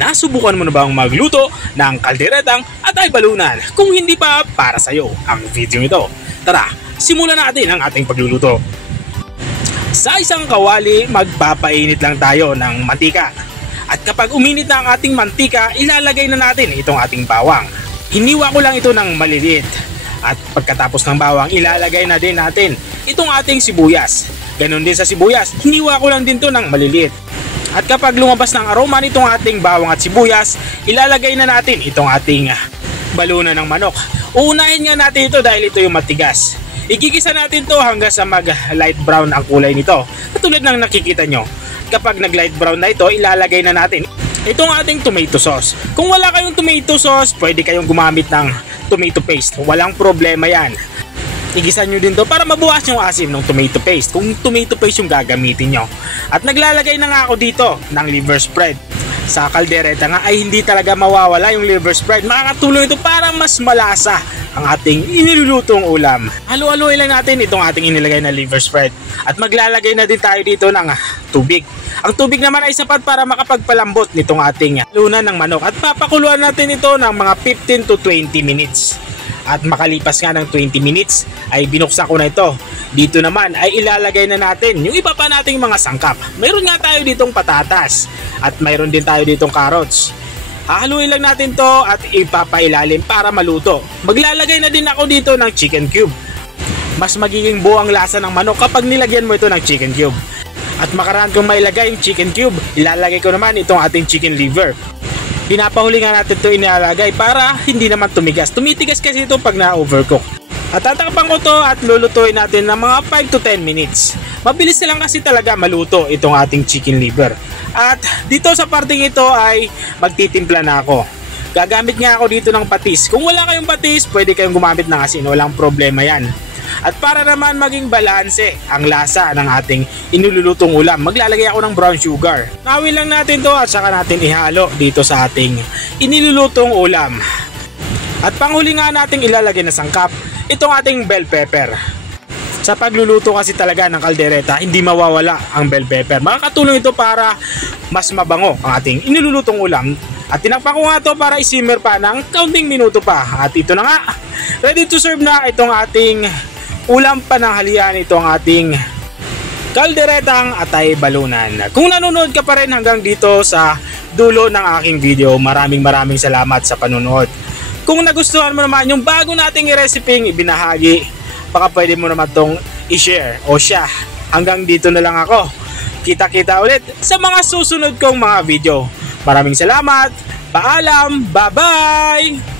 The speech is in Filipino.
Nasubukan mo na bang magluto ng kalderetang atay balunan? Kung hindi pa, para sa'yo ang video ito. Tara, simulan natin ang ating pagluluto. Sa isang kawali, magpapainit lang tayo ng mantika. At kapag uminit na ang ating mantika, ilalagay na natin itong ating bawang. Hiniwa ko lang ito ng maliliit. At pagkatapos ng bawang, ilalagay na din natin itong ating sibuyas. Ganon din sa sibuyas, hiniwa ko lang din ito ng maliliit. At kapag lumabas ng aroma nitong ating bawang at sibuyas, ilalagay na natin itong ating balunan ng manok. Uunahin nga natin ito dahil ito yung matigas. Igigisa natin to hanggang sa mag light brown ang kulay nito. Katulad ng nakikita nyo. Kapag nag light brown na ito, ilalagay na natin itong ating tomato sauce. Kung wala kayong tomato sauce, pwede kayong gumamit ng tomato paste. Walang problema yan. Igisan nyo din to para mabuwas yung asim ng tomato paste kung tomato paste yung gagamitin nyo. At naglalagay na nga ako dito ng liver spread. Sa kaldereta nga ay hindi talaga mawawala yung liver spread. Makakatulong ito para mas malasa ang ating inilulutong ulam. Halo-haloy lang natin itong ating inilagay na liver spread. At maglalagay na din tayo dito ng tubig. Ang tubig naman ay sapat para makapagpalambot nitong ating lunan ng manok. At papakuluan natin ito ng mga 15 to 20 minutes. At makalipas nga ng 20 minutes ay binuksan ko na ito. Dito naman ay ilalagay na natin yung iba pa nating mga sangkap. Mayroon nga tayo ditong patatas at mayroon din tayo ditong carrots. Hahaluin lang natin to at ipapailalim para maluto. Maglalagay na din ako dito ng chicken cube. Mas magiging buo ang lasa ng manok kapag nilagyan mo ito ng chicken cube. At makaraan kong mailagay yung chicken cube, ilalagay ko naman itong ating chicken liver. Pinapahuli nga natin ito inalagay para hindi naman tumigas. Tumitigas kasi ito pag na-overcook. At tatakpan ko to at lulutuin natin ng mga 5 to 10 minutes. Mabilis na lang kasi talaga maluto itong ating chicken liver. At dito sa parting ito ay magtitimpla na ako. Gagamit nga ako dito ng patis. Kung wala kayong patis, pwede kayong gumamit ng asin. Walang problema yan. At para naman maging balanse ang lasa ng ating inilulutong ulam, maglalagay ako ng brown sugar. Nawin lang natin to at saka natin ihalo dito sa ating inilulutong ulam. At panghuli nga nating ilalagay na sangkap, itong ating bell pepper. Sa pagluluto kasi talaga ng kaldereta, hindi mawawala ang bell pepper. Makakatulong ito para mas mabango ang ating inilulutong ulam. At tinakpan ko nga ito para isimmer pa ng kaunting minuto pa. At ito na nga, ready to serve na itong ating ulam pananghalian, ito ang ating kalderetang atay balunan. Kung nanonood ka pa rin hanggang dito sa dulo ng aking video, maraming salamat sa panonood. Kung nagustuhan mo naman yung bago nating recipe ibinahagi, baka pwede mo naman itong i-share o siya. Hanggang dito na lang ako. Kita-kita ulit sa mga susunod kong mga video. Maraming salamat. Paalam. Bye-bye.